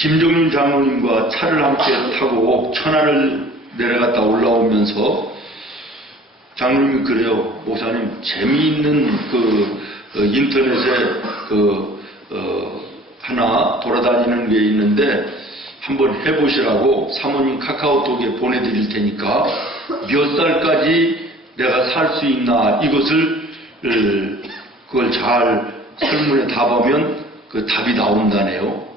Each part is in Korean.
김정윤 장로님과 차를 함께 타고 천안을 내려갔다 올라오면서 장로님이 그래요. 목사님, 재미있는 인터넷에 하나 돌아다니는 게 있는데 한번 해보시라고 사모님 카카오톡에 보내드릴 테니까 몇 살까지 내가 살 수 있나 이것을 그걸 잘 설문에 답하면 그 답이 나온다네요.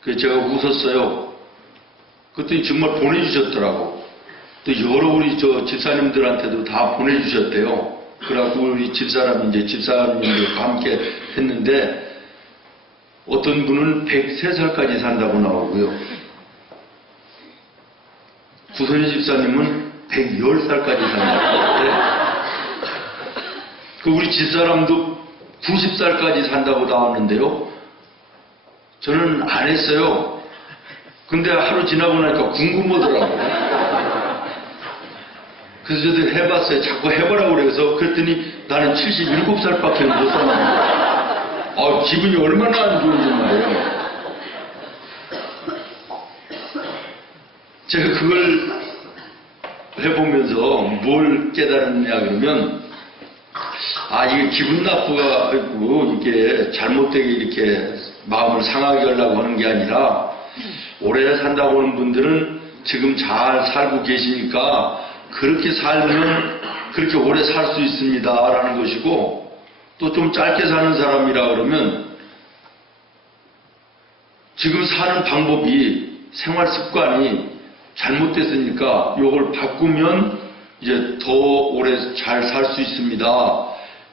그래서 제가 웃었어요. 그랬더니 정말 보내주셨더라고. 또 여러 우리 집사님들한테도 다 보내주셨대요. 그래갖고 우리 집사님들과 함께 했는데 어떤 분은 103살까지 산다고 나오고요. 구선희 집사님은 110살까지 산다고. 네. 그 우리 집사람도 90살까지 산다고 나왔는데요. 저는 안 했어요. 근데 하루 지나고 나니까 궁금하더라고요. 그래서 저도 해봤어요. 자꾸 해보라고 그래서 그랬더니 나는 77살밖에 못 사는 기분이 얼마나 안 좋은지 말이에요. 제가 그걸 해보면서 뭘 깨달았냐 그러면 이게 기분 나쁘고 이게 잘못되게 이렇게 마음을 상하게 하려고 하는 게 아니라 오래 산다고 하는 분들은 지금 잘 살고 계시니까 그렇게 살면 그렇게 오래 살 수 있습니다 라는 것이고 또 좀 짧게 사는 사람이라 그러면 지금 사는 방법이 생활 습관이 잘못됐으니까 이걸 바꾸면 이제 더 오래 잘 살 수 있습니다.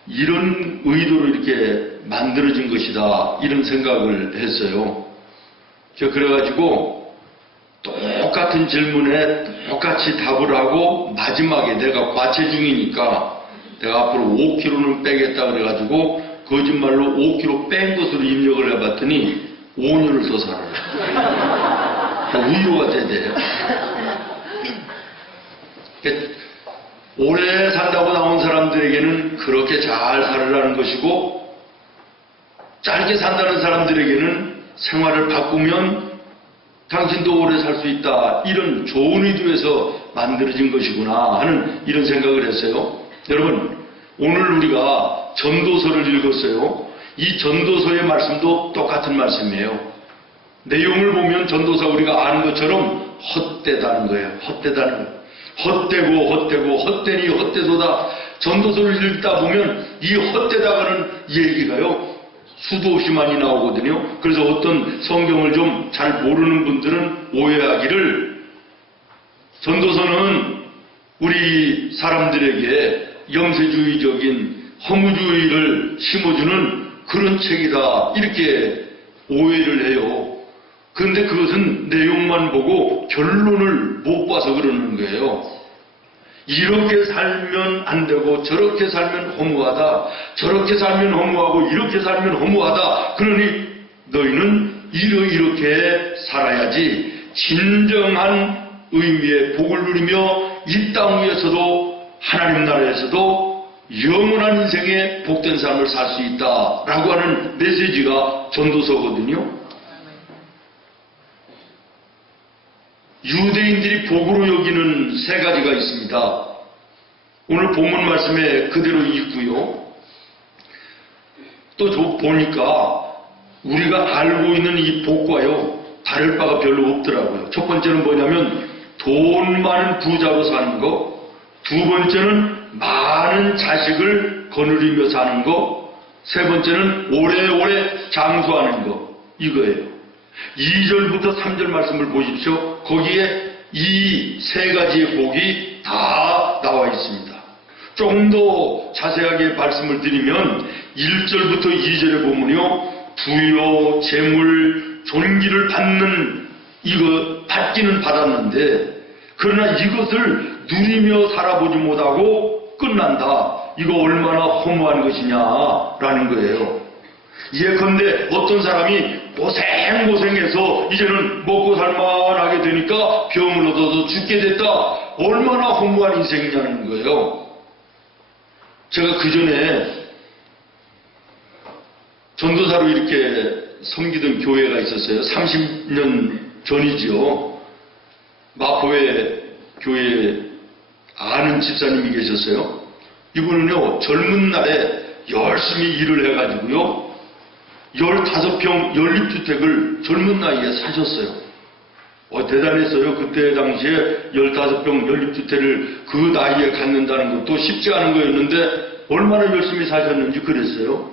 이런 의도로 이렇게 만들어진 것이다. 이런 생각을 했어요. 제가 그래가지고 똑같은 질문에 똑같이 답을 하고 마지막에 내가 과체중이니까 내가 앞으로 5kg는 빼겠다 그래가지고 거짓말로 5kg 뺀 것으로 입력을 해봤더니 5년을 더 살아요. 우유가 되대요. 오래 산다고 나온 사람들에게는 그렇게 잘 살으라는 것이고 짧게 산다는 사람들에게는 생활을 바꾸면 당신도 오래 살 수 있다. 이런 좋은 의도에서 만들어진 것이구나 하는 이런 생각을 했어요. 여러분, 오늘 우리가 전도서를 읽었어요. 이 전도서의 말씀도 똑같은 말씀이에요. 내용을 보면 전도서 우리가 아는 것처럼 헛되다는 거예요. 헛되다는 거예요. 헛되고 헛되니 헛되도다. 전도서를 읽다 보면 이 헛되다가는 얘기가요. 수도 없이 많이 나오거든요. 그래서 어떤 성경을 좀 잘 모르는 분들은 오해하기를 전도서는 우리 사람들에게 영세주의적인 허무주의를 심어주는 그런 책이다. 이렇게 오해를 해요. 그런데 그것은 내용만 보고 결론을 못 봐서 그러는 거예요. 이렇게 살면 안 되고 저렇게 살면 허무하다. 저렇게 살면 허무하고 이렇게 살면 허무하다. 그러니 너희는 이렇게 살아야지 진정한 의미의 복을 누리며 이 땅 위에서도 하나님 나라에서도 영원한 인생의 복된 삶을 살 수 있다라고 하는 메시지가 전도서거든요. 유대인들이 복으로 여기는 세 가지가 있습니다. 오늘 본문 말씀에 그대로 있고요. 또 보니까 우리가 알고 있는 이 복과요 다를 바가 별로 없더라고요. 첫 번째는 뭐냐면 돈 많은 부자로 사는 거, 두 번째는 많은 자식을 거느리며 사는 거, 세 번째는 오래오래 장수하는 거, 이거예요. 2절부터 3절 말씀을 보십시오. 거기에 이 세 가지의 복이 다 나와 있습니다. 조금 더 자세하게 말씀을 드리면 1절부터 2절에 보면요. 부여, 재물, 존귀를 받는 이거 받기는 받았는데 그러나 이것을 누리며 살아보지 못하고 끝난다. 이거 얼마나 허무한 것이냐라는 거예요. 예컨대 어떤 사람이 고생해서 이제는 먹고 살만하게 되니까 병을 얻어서 죽게 됐다. 얼마나 허무한 인생이냐는 거예요. 제가 그 전에 전도사로 이렇게 섬기던 교회가 있었어요. 30년 전이지요. 마포에 교회에 아는 집사님이 계셨어요. 이분은요, 젊은 날에 열심히 일을 해가지고요, 15평 연립주택을 젊은 나이에 사셨어요. 대단했어요. 그때 당시에 15평 연립주택을 그 나이에 갖는다는 것도 쉽지 않은 거였는데 얼마나 열심히 사셨는지 그랬어요.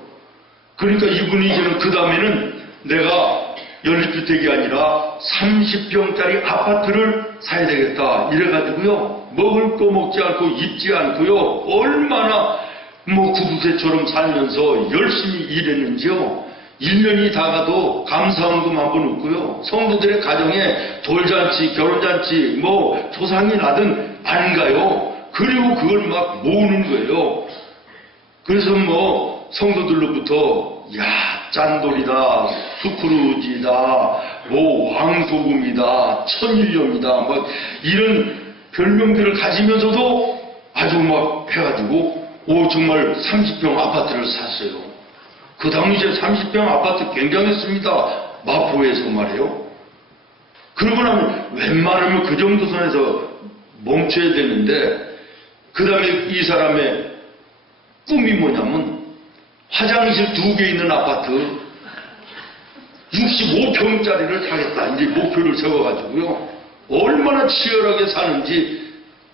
그러니까 이분이 이제는 그 다음에는 내가 연립주택이 아니라 30평짜리 아파트를 사야 되겠다 이래가지고요, 먹을 거 먹지 않고 입지 않고요, 얼마나 구두쇠처럼 살면서 열심히 일했는지요. 1년이 다가도 감사원금 한번 웃고요, 성도들의 가정에 돌잔치, 결혼잔치, 조상이 나든 안 가요. 그리고 그걸 막 모으는 거예요. 그래서 성도들로부터 짠돌이다, 스크루지다, 왕소금이다, 천일염이다, 이런 별명들을 가지면서도 아주 해가지고 정말 30평 아파트를 샀어요. 그 당시에 30평 아파트 굉장했습니다. 마포에서 말이에요. 그러고 나면 웬만하면 그 정도 선에서 멈춰야 되는데, 그 다음에 이 사람의 꿈이 뭐냐면 화장실 2개 있는 아파트 65평짜리를 사겠다, 이제 목표를 세워가지고요, 얼마나 치열하게 사는지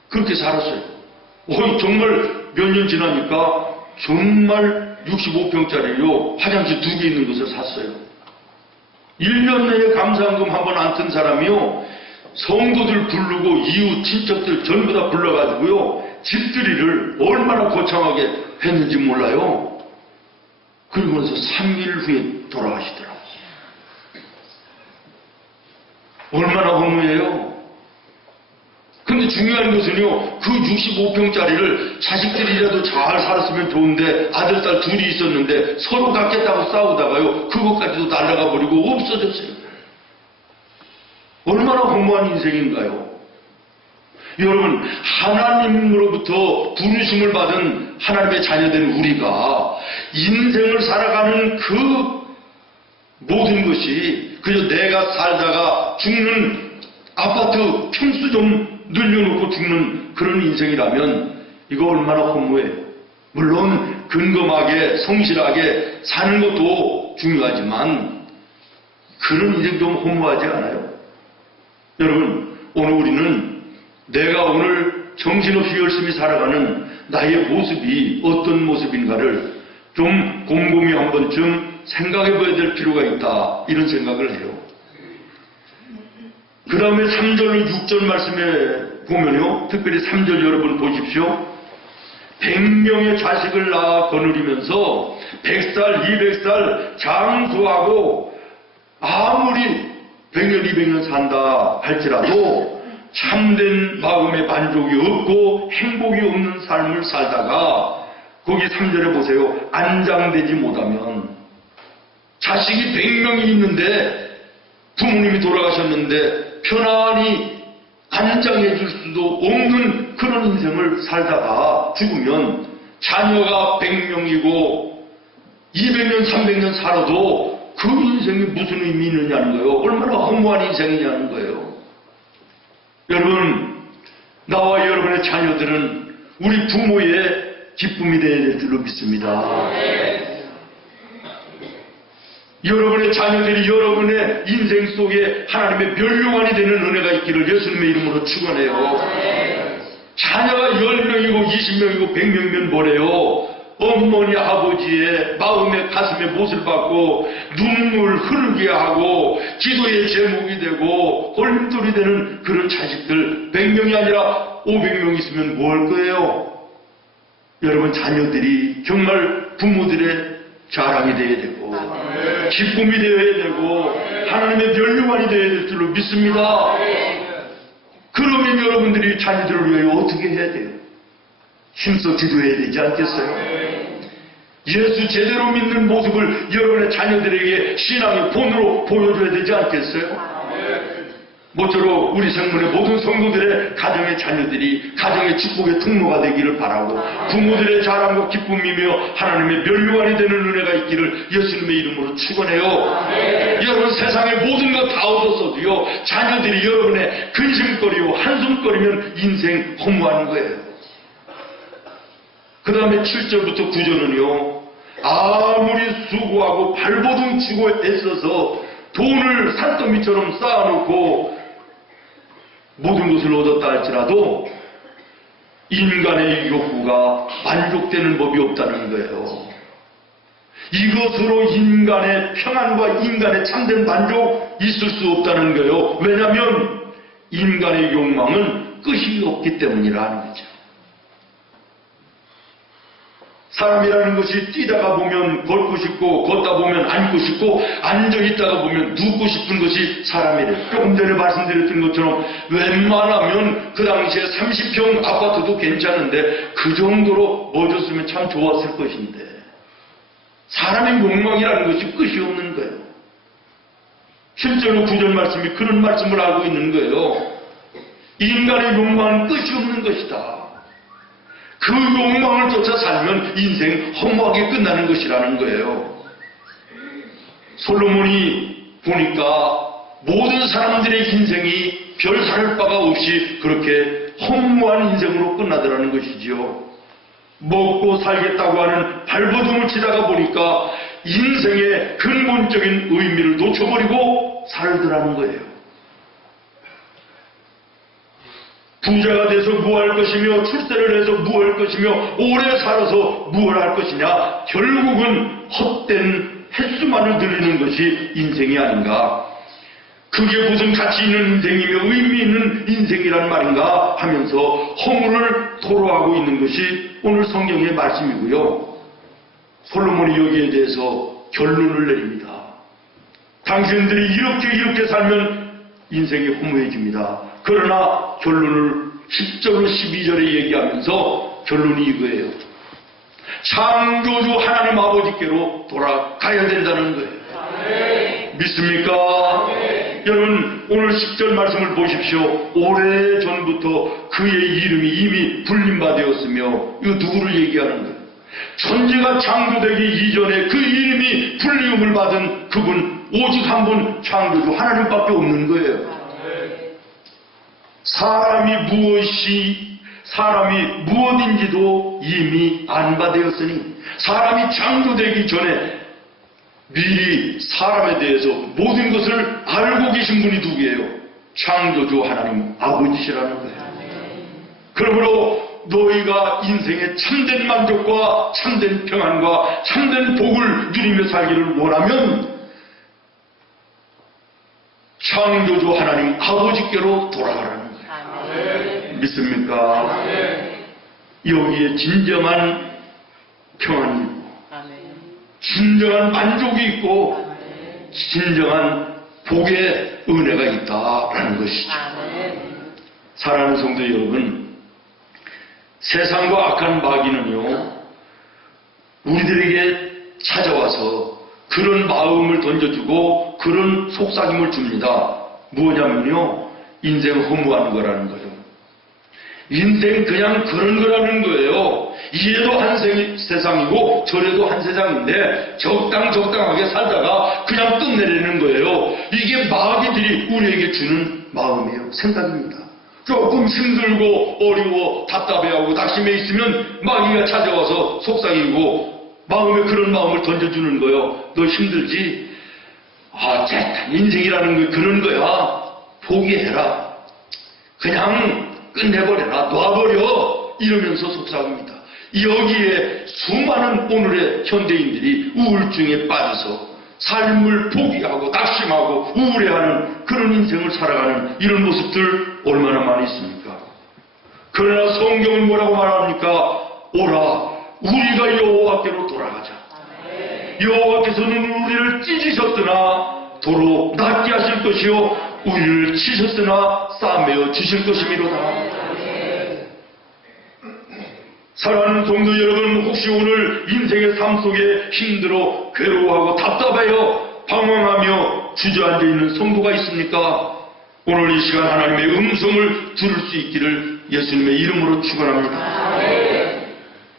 그렇게 살았어요. 정말 몇 년 지나니까 정말 65평짜리로 화장실 2개 있는 곳을 샀어요. 1년 내에 감사원금 한 번 안 튼 사람이요, 성도들 부르고 이웃 친척들 전부 다 불러가지고요, 집들이를 얼마나 거창하게 했는지 몰라요. 그러면서 3일 후에 돌아가시더라고요. 얼마나 허무해요. 근데 중요한 것은요, 그 65평짜리를 자식들이라도 잘 살았으면 좋은데, 아들, 딸 둘이 있었는데 서로 갖겠다고 싸우다가요, 그것까지도 날아가 버리고 없어졌어요. 얼마나 허무한 인생인가요? 여러분, 하나님으로부터 부르심을 받은 하나님의 자녀된 우리가 인생을 살아가는 그 모든 것이 그저 내가 살다가 죽는 아파트 평수 좀 늘려놓고 죽는 그런 인생이라면 이거 얼마나 허무해요. 물론 근검하게 성실하게 사는 것도 중요하지만 그런 인생 좀 허무하지 않아요? 여러분, 오늘 우리는 내가 오늘 정신없이 열심히 살아가는 나의 모습이 어떤 모습인가를 좀 곰곰이 한 번쯤 생각해 봐야 될 필요가 있다, 이런 생각을 해요. 그 다음에 3절로 6절 말씀에 보면요, 특별히 3절 여러분 보십시오. 100명의 자식을 낳아 거느리면서 100살, 200살 장수하고 아무리 100년, 200년 산다 할지라도 참된 마음의 만족이 없고 행복이 없는 삶을 살다가 거기 3절에 보세요. 안장되지 못하면, 자식이 100명이 있는데 부모님이 돌아가셨는데 편안히 안장해 줄 수도 없는 그런 인생을 살다가 죽으면 자녀가 100명이고 200년, 300년 살아도 그 인생이 무슨 의미 있느냐는 거예요. 얼마나 허무한 인생이냐는 거예요. 여러분, 나와 여러분의 자녀들은 우리 부모의 기쁨이 되어야 될 줄로 믿습니다. 여러분의 자녀들이 여러분의 인생 속에 하나님의 멸류관이 되는 은혜가 있기를 예수님의 이름으로 축원해요. 자녀가 10명이고 20명이고 100명이면 뭐래요? 어머니 아버지의 마음의 가슴에 못을 박고 눈물 흐르게 하고 기도의 제목이 되고 걸림돌이 되는 그런 자식들 100명이 아니라 500명 있으면 뭐 할 거예요? 여러분, 자녀들이 정말 부모들의 자랑이 되어야 되고 기쁨이 되어야 되고 하나님의 멸류관이 되어야 될 줄로 믿습니다. 그러면 여러분들이 자녀들을 위하여 어떻게 해야 돼요? 힘써 기도해야 되지 않겠어요? 예수 제대로 믿는 모습을 여러분의 자녀들에게 신앙의 본으로 보여줘야 되지 않겠어요? 모쪼록 우리 성문의 모든 성도들의 가정의 자녀들이 가정의 축복의 통로가 되기를 바라고 부모들의 자랑과 기쁨이며 하나님의 면류관이 되는 은혜가 있기를 예수님의 이름으로 축원해요. 여러분 세상의 모든 것 다 얻었어도요 자녀들이 여러분의 근심거리요 한숨거리면 인생 허무한 거예요. 그 다음에 7절부터 9절은요 아무리 수고하고 발버둥 치고 애써서 돈을 산더미처럼 쌓아놓고 모든 것을 얻었다 할지라도 인간의 욕구가 만족되는 법이 없다는 거예요. 이것으로 인간의 평안과 인간의 참된 만족 있을 수 없다는 거예요. 왜냐하면 인간의 욕망은 끝이 없기 때문이라는 거죠. 사람이라는 것이 뛰다가 보면 걷고 싶고 걷다 보면 앉고 싶고 앉아있다가 보면 눕고 싶은 것이 사람이래요. 조금 전에 말씀드렸던 것처럼 웬만하면 그 당시에 30평 아파트도 괜찮은데 그 정도로 멋졌으면 참 좋았을 것인데 사람의 욕망이라는 것이 끝이 없는 거예요. 실제로 9절 말씀이 그런 말씀을 하고 있는 거예요. 인간의 욕망은 끝이 없는 것이다. 그 욕망을 쫓아 살면 인생 허무하게 끝나는 것이라는 거예요. 솔로몬이 보니까 모든 사람들의 인생이 별 다를 바가 없이 그렇게 허무한 인생으로 끝나더라는 것이지요. 먹고 살겠다고 하는 발버둥을 치다가 보니까 인생의 근본적인 의미를 놓쳐버리고 살더라는 거예요. 부자가 돼서 무엇할 것이며 출세를 해서 무엇할 것이며 오래 살아서 무엇 할 것이냐 결국은 헛된 횟수만을 들리는 것이 인생이 아닌가. 그게 무슨 가치 있는 인생이며 의미 있는 인생이란 말인가 하면서 허물을 토로하고 있는 것이 오늘 성경의 말씀이고요. 솔로몬이 여기에 대해서 결론을 내립니다. 당신들이 이렇게 살면 인생이 허무해집니다. 그러나 결론을 10절 12절에 얘기하면서 결론이 이거예요. 창조주 하나님 아버지께로 돌아가야 된다는 거예요. 믿습니까? 여러분 오늘 10절 말씀을 보십시오. 오래전부터 그의 이름이 이미 불림받았으며 이거 누구를 얘기하는 거예요? 천지가 창조되기 이전에 그 이름이 불림을 받은 그분 오직 한 분 창조주 하나님밖에 없는 거예요. 사람이 무엇인지도 이미 안받았으니 사람이 창조되기 전에 미리 사람에 대해서 모든 것을 알고 계신 분이 누구예요? 창조주 하나님 아버지시라는 거예요. 그러므로 너희가 인생의 참된 만족과 참된 평안과 참된 복을 누리며 살기를 원하면 창조주 하나님 아버지께로 돌아가라는 거예요. 믿습니까? 여기에 진정한 평안이 있고 진정한 만족이 있고 진정한 복의 은혜가 있다라는 것이죠. 사랑하는 성도 여러분, 세상과 악한 마귀는요 우리들에게 찾아와서 그런 마음을 던져주고 그런 속삭임을 줍니다. 뭐냐면요 인생 허무한 거라는 거예요. 인생 그냥 그런 거라는 거예요. 이래도 한 세상이고 저래도 한 세상인데 적당하게 살다가 그냥 끝내려는 거예요. 이게 마귀들이 우리에게 주는 마음이에요. 생각입니다. 조금 힘들고 어려워 답답해하고 낙심해 있으면 마귀가 찾아와서 속삭이고 마음에 그런 마음을 던져주는 거예요. 너 힘들지? 어쨌든 인생이라는 게 그런 거야. 포기해라. 그냥 끝내버려라. 놔버려. 이러면서 속삭입니다. 여기에 수많은 오늘의 현대인들이 우울증에 빠져서 삶을 포기하고 낙심하고 우울해하는 그런 인생을 살아가는 이런 모습들 얼마나 많이 있습니까? 그러나 성경은 뭐라고 말합니까? 오라 우리가 여호와께로 돌아가자. 여호와께서는 우리를 찢으셨으나 도로 낫게 하실 것이요 우리를 치셨으나 싸매어 주실 것이미로다. 사랑하는 성도 여러분, 혹시 오늘 인생의 삶 속에 힘들어 괴로워하고 답답하여 방황하며 주저앉아 있는 성도가 있습니까? 오늘 이 시간 하나님의 음성을 들을 수 있기를 예수님의 이름으로 축원합니다.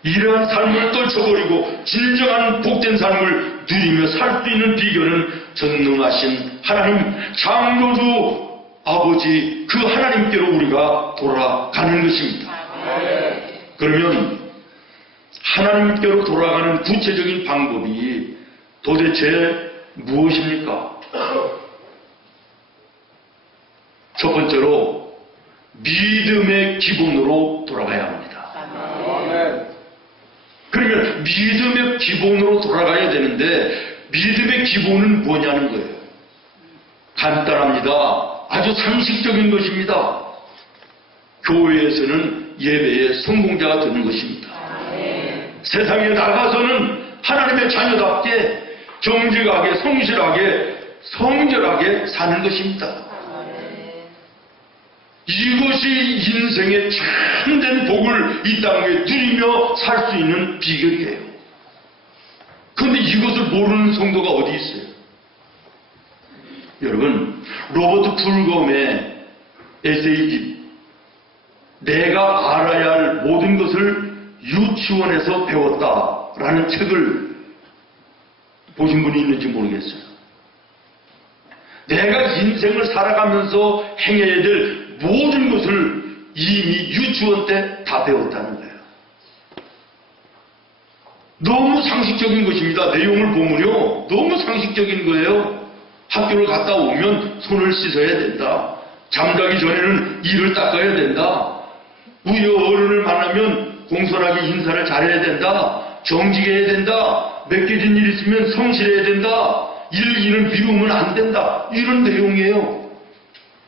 이러한 삶을 떨쳐버리고 진정한 복된 삶을 누리며 살 수 있는 비결은 전능하신 하나님 창조주 아버지 그 하나님께로 우리가 돌아가는 것입니다. 그러면 하나님께로 돌아가는 구체적인 방법이 도대체 무엇입니까? 첫 번째로 믿음의 기본으로 돌아가야 합니다. 그러면 믿음의 기본으로 돌아가야 되는데 믿음의 기본은 뭐냐는 거예요. 간단합니다. 아주 상식적인 것입니다. 교회에서는 예배의 성공자가 되는 것입니다. 세상에 나가서는 하나님의 자녀답게 정직하게 성실하게 성결하게 사는 것입니다. 이것이 인생의 참된 복을 이 땅에 누리며 살 수 있는 비결이에요. 그런데 이것을 모르는 성도가 어디 있어요? 여러분, 로버트 풀검의 에세이집 내가 알아야 할 모든 것을 유치원에서 배웠다라는 책을 보신 분이 있는지 모르겠어요. 내가 인생을 살아가면서 행해야 될 모든 것을 이미 유치원 때 다 배웠다는 거예요. 너무 상식적인 것입니다. 내용을 보면요. 너무 상식적인 거예요. 학교를 갔다 오면 손을 씻어야 된다. 잠자기 전에는 이를 닦아야 된다. 우리 어른을 만나면 공손하게 인사를 잘해야 된다. 정직해야 된다. 맡겨진 일 있으면 성실해야 된다. 일은 미루면 안 된다. 이런 내용이에요.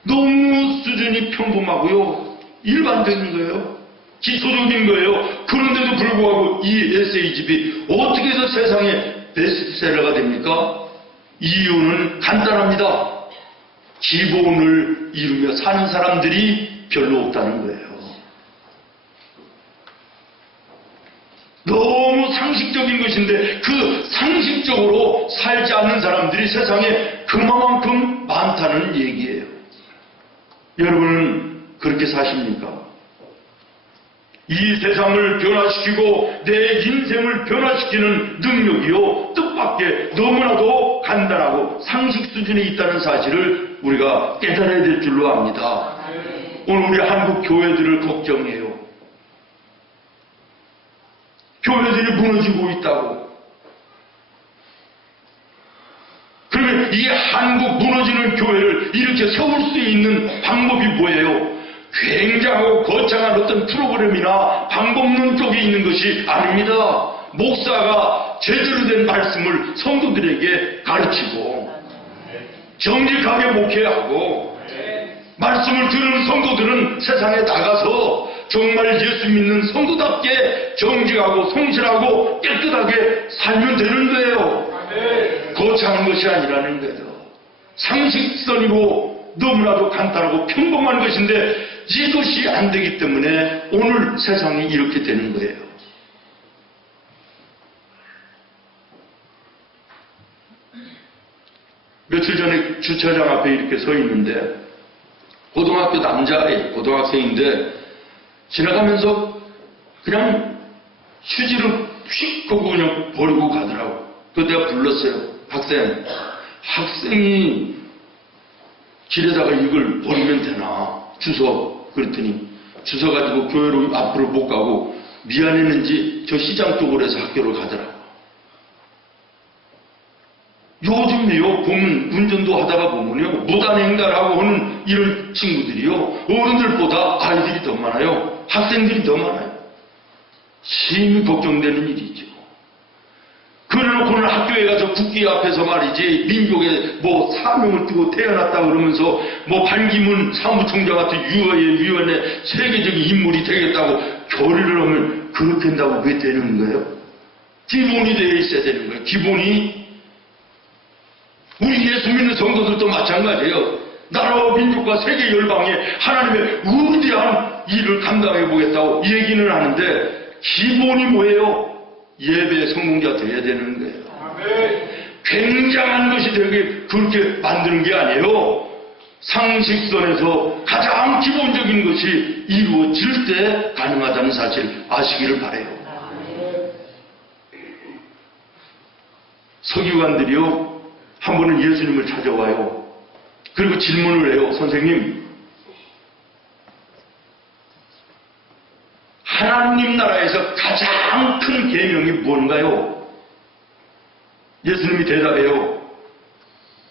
너무 수준이 평범하고요. 일반적인 거예요. 기초적인 거예요. 그런데도 불구하고 이 에세이집이 어떻게 해서 세상에 베스트셀러가 됩니까? 이유는 간단합니다. 기본을 이루며 사는 사람들이 별로 없다는 거예요. 너무 상식적인 것인데 그 상식적으로 살지 않는 사람들이 세상에 그만큼 많다는 얘기예요. 여러분은 그렇게 사십니까? 이 세상을 변화시키고 내 인생을 변화시키는 능력이요 뜻밖의 너무나도 간단하고 상식 수준에 있다는 사실을 우리가 깨달아야 될 줄로 압니다. 오늘 우리 한국 교회들을 걱정해요. 교회들이 무너지고 있다고. 그러면 이 한국 무너지는 교회를 이렇게 세울 수 있는 방법이 뭐예요? 굉장하고 거창한 어떤 프로그램이나 방법론 쪽에 있는 것이 아닙니다. 목사가 제대로 된 말씀을 성도들에게 가르치고 정직하게 목회하고 말씀을 들은 성도들은 세상에 나가서 정말 예수 믿는 성도답게 정직하고 성실하고 깨끗하게 살면 되는 거예요. 거창한 것이 아니라는 거예요. 상식선이고 너무나도 간단하고 평범한 것인데 이것이 안 되기 때문에 오늘 세상이 이렇게 되는 거예요. 며칠 전에 주차장 앞에 이렇게 서 있는데 고등학교 남자애, 고등학생인데 지나가면서 그냥 휴지를 휙 하고 그냥 버리고 가더라고. 그래서 내가 불렀어요. 학생이 길에다가 이걸 버리면 되나? 주워. 그랬더니 주워가지고 교회로 앞으로 못 가고 미안했는지 저 시장 쪽으로 해서 학교를 가더라고. 요즘에요, 보면 운전도 하다가 보면요, 무단횡단하고 하는 이런 친구들이요, 어른들보다 아이들이 더 많아요. 학생들이 더 많아요. 심히 걱정되는 일이죠. 그래놓고는 학교에 가서 국기 앞에서 말이지, 민족에 뭐 사명을 띠고 태어났다 그러면서 뭐 반기문 사무총장 같은 유엔의 세계적인 인물이 되겠다고 교리를 하면 그렇게 된다고 왜 되는 거예요? 기본이 되어 있어야 되는 거예요. 기본이. 우리 예수 믿는 성도들도 마찬가지예요. 나라와 민족과 세계 열방에 하나님의 위대한 일을 감당해 보겠다고 얘기는 하는데 기본이 뭐예요? 예배의 성공자 되어야 되는 거예요. 굉장한 것이 되게 그렇게 만드는 게 아니에요. 상식선에서 가장 기본적인 것이 이루어질 때 가능하다는 사실 아시기를 바라요. 서기관들이요, 한 번은 예수님을 찾아와요. 그리고 질문을 해요. 선생님, 하나님 나라에서 가장 큰 계명이 뭔가요? 예수님이 대답해요.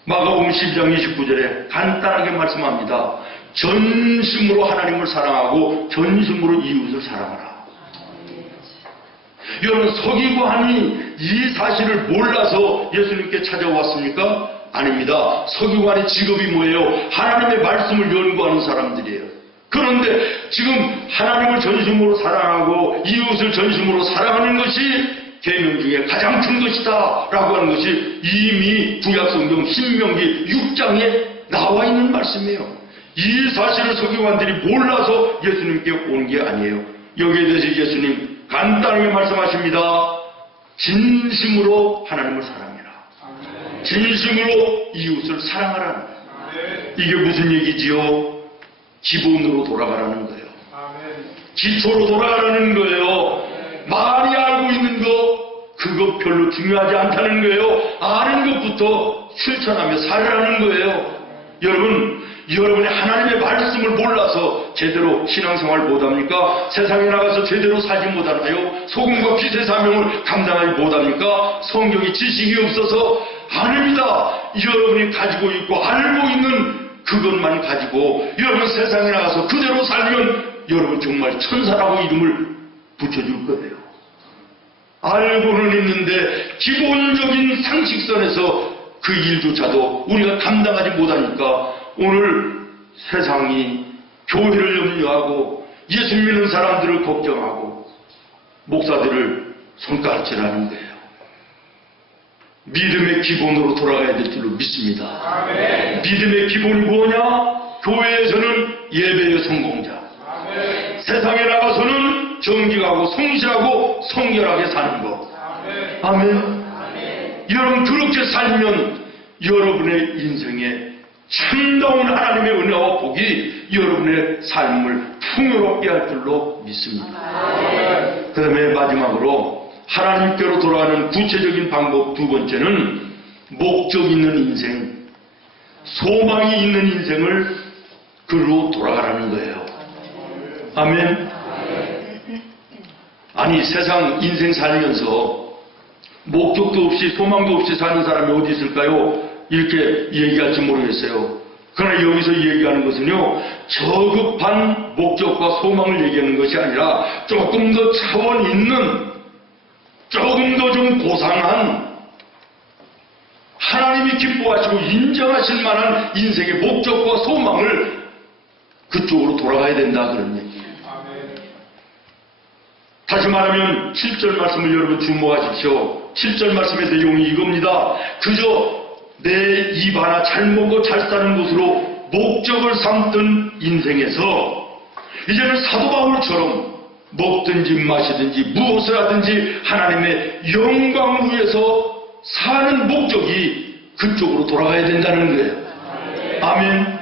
마가복음 12장 29절에 간단하게 말씀합니다. 전심으로 하나님을 사랑하고 전심으로 이웃을 사랑하라. 여러분, 서기관이 이 사실을 몰라서 예수님께 찾아왔습니까? 아닙니다. 서기관의 직업이 뭐예요? 하나님의 말씀을 연구하는 사람들이에요. 그런데 지금 하나님을 전심으로 사랑하고 이웃을 전심으로 사랑하는 것이 계명 중에 가장 큰 것이다 라고 하는 것이 이미 구약성경 신명기 6장에 나와 있는 말씀이에요. 이 사실을 서기관들이 몰라서 예수님께 온 게 아니에요. 여기에 대해서 예수님 간단하게 말씀하십니다. 진심으로 하나님을 사랑해라. 진심으로 이웃을 사랑하라는 거예요. 이게 무슨 얘기지요? 기본으로 돌아가라는 거예요. 기초로 돌아가라는 거예요. 많이 알고 있는 거 그거 별로 중요하지 않다는 거예요. 아는 것부터 실천하며 살라는 거예요. 여러분이 하나님의 말씀을 몰라서 제대로 신앙생활 못합니까? 세상에 나가서 제대로 살지 못하나요? 소금과 빛의 사명을 감당하지 못합니까? 성경의 지식이 없어서 아닙니다. 여러분이 가지고 있고 알고 있는 그것만 가지고 여러분 세상에 나가서 그대로 살면 여러분 정말 천사라고 이름을 붙여줄 거예요. 알고는 있는데 기본적인 상식선에서 그 일조차도 우리가 감당하지 못하니까 오늘 세상이 교회를 염려하고 예수 믿는 사람들을 걱정하고 목사들을 손가락질하는 거예요. 믿음의 기본으로 돌아가야 될 줄로 믿습니다. 아멘. 믿음의 기본이 뭐냐? 교회에서는 예배의 성공자, 아멘. 세상에 나가서는 정직하고 성실하고 성결하게 사는 것. 아멘. 아멘. 아멘. 여러분 그렇게 살면 여러분의 인생에 참다운 하나님의 은혜와 복이 여러분의 삶을 풍요롭게 할 줄로 믿습니다. 그 다음에 마지막으로 하나님께로 돌아가는 구체적인 방법 두 번째는 목적 있는 인생, 소망이 있는 인생을 그로 돌아가라는 거예요. 아멘. 아니 세상 인생 살면서 목적도 없이 소망도 없이 사는 사람이 어디 있을까요? 이렇게 얘기할지 모르겠어요. 그러나 여기서 얘기하는 것은요, 저급한 목적과 소망을 얘기하는 것이 아니라 조금 더 차원 있는, 조금 더 좀 고상한, 하나님이 기뻐하시고 인정하실 만한 인생의 목적과 소망을 그쪽으로 돌아가야 된다 그런 얘기예요. 다시 말하면 7절 말씀을 여러분 주목하십시오. 7절 말씀의 내용이 이겁니다. 그저 내 입 하나 잘 먹고 잘 사는 것으로 목적을 삼던 인생에서 이제는 사도 바울처럼 먹든지 마시든지 무엇을 하든지 하나님의 영광을 위해서 사는 목적이 그쪽으로 돌아가야 된다는 거예요. 아멘.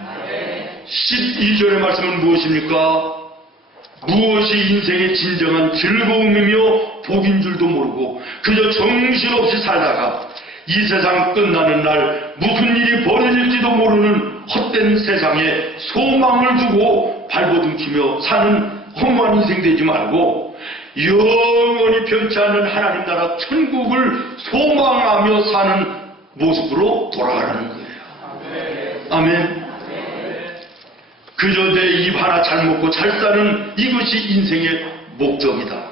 12절의 말씀은 무엇입니까? 무엇이 인생의 진정한 즐거움이며 복인 줄도 모르고 그저 정신없이 살다가 이 세상 끝나는 날 무슨 일이 벌어질지도 모르는 헛된 세상에 소망을 두고 발버둥치며 사는 허무한 인생 되지 말고 영원히 변치 않는 하나님 나라 천국을 소망하며 사는 모습으로 돌아가라는 거예요. 아멘. 그저 내 입 하나 잘 먹고 잘 사는 이것이 인생의 목적이다.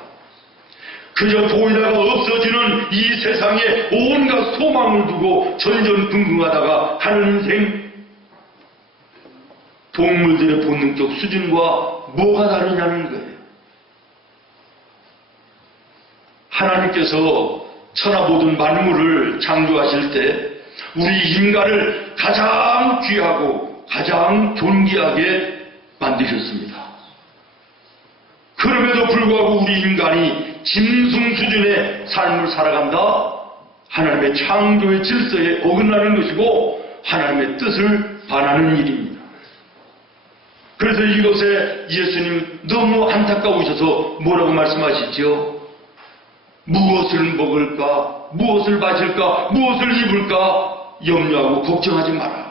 그저 보이다가 없어지는 이 세상에 온갖 소망을 두고 전전긍긍하다가 하는 인생, 동물들의 본능적 수준과 뭐가 다르냐는 거예요. 하나님께서 천하 모든 만물을 창조하실 때 우리 인간을 가장 귀하고 가장 존귀하게 만드셨습니다. 그럼에도 불구하고 우리 인간이 짐승 수준의 삶을 살아간다? 하나님의 창조의 질서에 어긋나는 것이고 하나님의 뜻을 반하는 일입니다. 그래서 이것에 예수님 너무 안타까우셔서 뭐라고 말씀하시죠? 무엇을 먹을까? 무엇을 마실까? 무엇을 입을까? 염려하고 걱정하지 마라.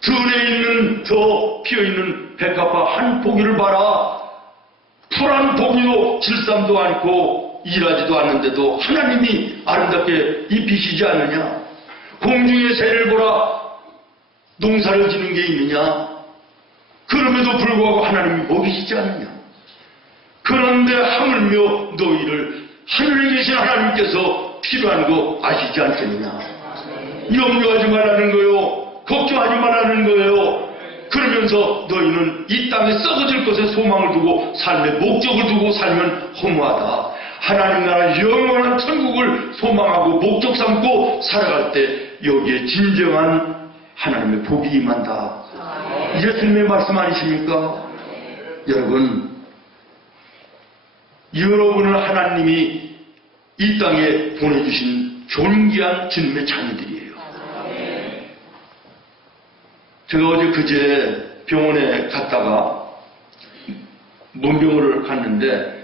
들에 있는 저 피어있는 백합화 한 포기를 봐라. 풀 한 포기도 질삼도 않고 일하지도 않는데도 하나님이 아름답게 입히시지 않느냐? 공중의 새를 보라. 농사를 지는 게 있느냐? 그럼에도 불구하고 하나님이 먹이시지 않느냐? 그런데 하물며 너희를 하늘에 계신 하나님께서 필요한 거 아시지 않겠느냐? 염려하지 말라는 거요. 걱정하지 말라는 거예요. 그러면서 너희는 이 땅에 썩어질 것에 소망을 두고 삶의 목적을 두고 살면 허무하다. 하나님 나라 영원한 천국을 소망하고 목적 삼고 살아갈 때 여기에 진정한 하나님의 복이 임한다. 예수님의 말씀 아니십니까? 여러분은 하나님이 이 땅에 보내주신 존귀한 주님의 자녀들이에요. 제가 어제 그제 병원에 갔다가 문병원을 갔는데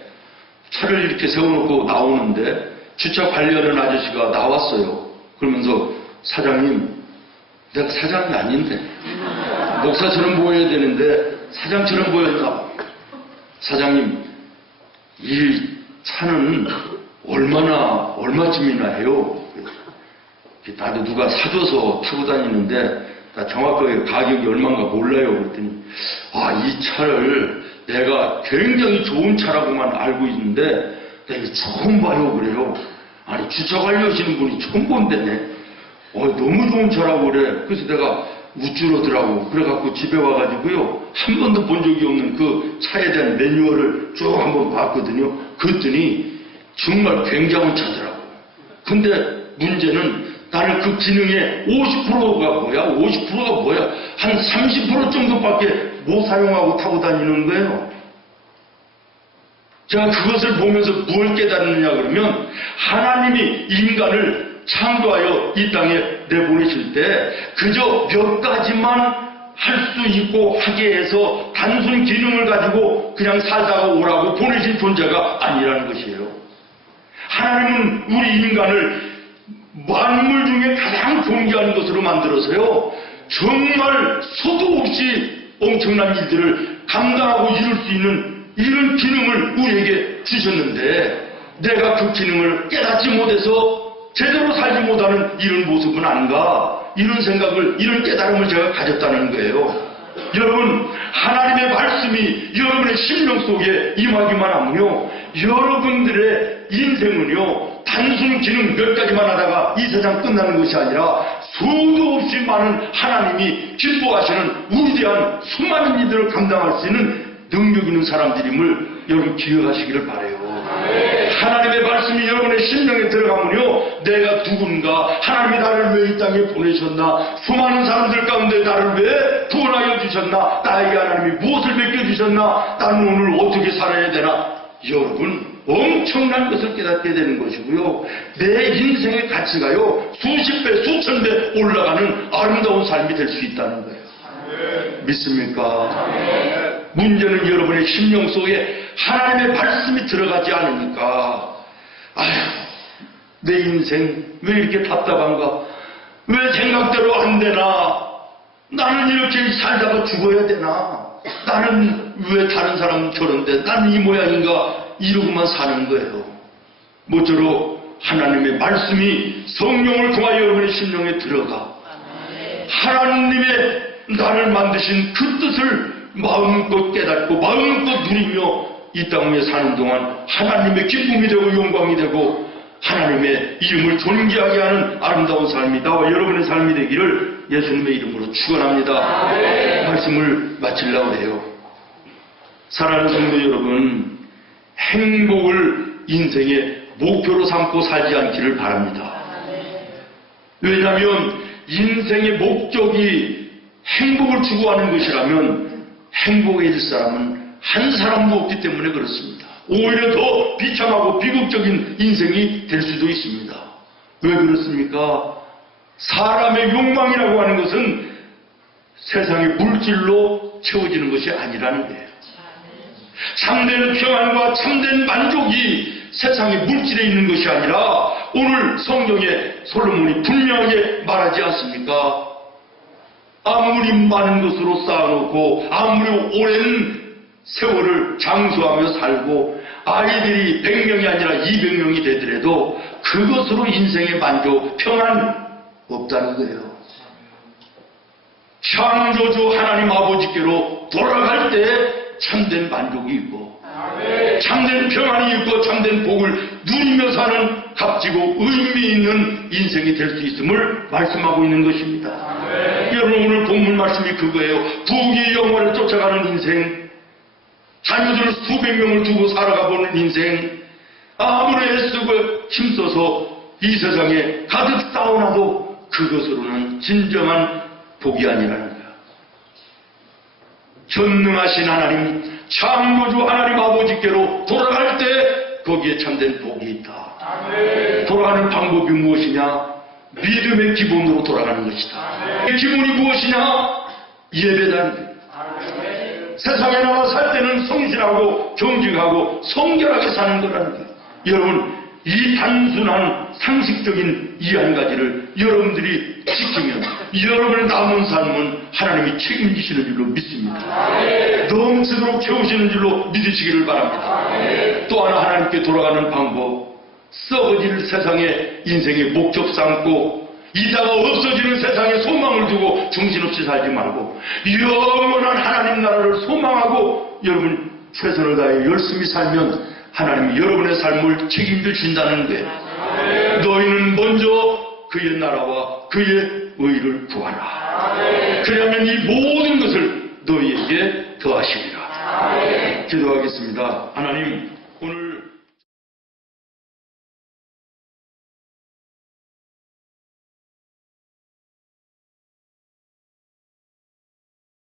차를 이렇게 세워놓고 나오는데 주차 관리하는 아저씨가 나왔어요. 그러면서 사장님, 내가 사장이 아닌데 목사처럼 보여야 되는데 사장처럼 보였나? 사장님, 이 차는 얼마쯤이나 해요? 나도 누가 사줘서 타고 다니는데 나 정확하게 가격이 얼마인가 몰라요. 그랬더니 이 차를 내가 굉장히 좋은 차라고만 알고 있는데 내가 처음 봐요. 그래요. 아니 주차 관리하시는 분이 처음 본다네. 너무 좋은 차라고 그래. 그래서 내가 우쭐하더라고. 그래갖고 집에 와가지고요 한 번도 본 적이 없는 그 차에 대한 매뉴얼을 쭉 한번 봤거든요. 그랬더니 정말 굉장한 차더라고. 근데 문제는 나는 그 기능의 50%가 뭐야? 50%가 뭐야? 한 30% 정도밖에 못 사용하고 타고 다니는 거예요. 제가 그것을 보면서 뭘 깨달았느냐 그러면 하나님이 인간을 창조하여 이 땅에 내보내실 때 그저 몇 가지만 할 수 있고 하게 해서 단순 기능을 가지고 그냥 살다가 오라고 보내신 존재가 아니라는 것이에요. 하나님은 우리 인간을 만물 중에 가장 존귀한 것으로 만들어서요 정말 수도 없이 엄청난 일들을 감당하고 이룰 수 있는 이런 기능을 우리에게 주셨는데 내가 그 기능을 깨닫지 못해서 제대로 살지 못하는 이런 모습은 아닌가, 이런 생각을, 이런 깨달음을 제가 가졌다는 거예요. 여러분, 하나님의 말씀이 여러분의 심령 속에 임하기만 하면요 여러분들의 인생은요 단순 기능 몇 가지만 하다가 이 세상 끝나는 것이 아니라 수도 없이 많은 하나님이 기뻐하시는 위대한 수많은 일들을 감당할 수 있는 능력 있는 사람들임을 여러분 기억하시기를 바라요. 하나님의 말씀이 여러분의 심령에 들어가면요 내가 누군가, 하나님이 나를 왜 이 땅에 보내셨나, 수많은 사람들 가운데 나를 왜 구원하여 주셨나, 나에게 하나님이 무엇을 맡겨주셨나, 나는 오늘 어떻게 살아야 되나, 여러분 엄청난 것을 깨닫게 되는 것이고요 내 인생의 가치가요 수십 배 수천 배 올라가는 아름다운 삶이 될 수 있다는 거예요. 믿습니까? 문제는 여러분의 심령 속에 하나님의 말씀이 들어가지 않으니까 내 인생 왜 이렇게 답답한가, 왜 생각대로 안 되나, 나는 이렇게 살다가 죽어야 되나, 나는 왜 다른 사람은 저런데 나는 이 모양인가, 이러고만 사는 거예요. 모쪼록 하나님의 말씀이 성령을 통하여 여러분의 심령에 들어가 하나님의 나를 만드신 그 뜻을 마음껏 깨닫고 마음껏 누리며 이 땅 위에 사는 동안 하나님의 기쁨이 되고 영광이 되고 하나님의 이름을 존귀하게 하는 아름다운 삶이 나와 여러분의 삶이 되기를 예수님의 이름으로 축원합니다. 말씀을 마치려고 해요. 사랑하는 성도 여러분, 행복을 인생의 목표로 삼고 살지 않기를 바랍니다. 왜냐하면 인생의 목적이 행복을 추구하는 것이라면 행복해질 사람은 한 사람도 없기 때문에 그렇습니다. 오히려 더 비참하고 비극적인 인생이 될 수도 있습니다. 왜 그렇습니까? 사람의 욕망이라고 하는 것은 세상의 물질로 채워지는 것이 아니라는 거예요. 참된 평안과 참된 만족이 세상의 물질에 있는 것이 아니라 오늘 성경에 솔로몬이 분명하게 말하지 않습니까? 아무리 많은 것으로 쌓아놓고 아무리 오랜 세월을 장수하며 살고 아이들이 100명이 아니라 200명이 되더라도 그것으로 인생의 만족, 평안 없다는 거예요. 창조주 하나님 아버지께로 돌아갈 때 참된 만족이 있고 참된 평안이 있고 참된 복을 누리며 사는 값지고 의미 있는 인생이 될 수 있음을 말씀하고 있는 것입니다. 여러분 오늘 본문 말씀이 그거예요. 부귀 영화를 쫓아가는 인생, 자녀들 수백 명을 두고 살아가 보는 인생, 아무리 애쓰고 힘써서 이 세상에 가득 쌓아놔도 그것으로는 진정한 복이 아니라는 거야. 전능하신 하나님, 창조주 하나님 아버지께로 돌아갈 때 거기에 참된 복이 있다. 돌아가는 방법이 무엇이냐? 믿음의 기본으로 돌아가는 것이다. 기본이 무엇이냐? 예배다는 거예요. 세상에 나가 살 때는 성실하고 정직하고 성결하게 사는 거라는 거예요. 여러분, 이 단순한 상식적인 이 한 가지를 여러분들이 지키면 여러분의 남은 삶은 하나님이 책임지시는 줄로 믿습니다. 넘치도록 채우시는 줄로 믿으시기를 바랍니다. 또 하나 하나님께 돌아가는 방법, 썩어질 세상에 인생의 목적 삼고 이다가 없어지는 세상에 소망을 두고 정신없이 살지 말고 영원한 하나님 나라를 소망하고 여러분 최선을 다해 열심히 살면 하나님이 여러분의 삶을 책임져 주신다는 거예요. 너희는 먼저 그의 나라와 그의 의를 구하라. 그러면 이 모든 것을 너희에게 더하시리라. 기도하겠습니다. 하나님, 오늘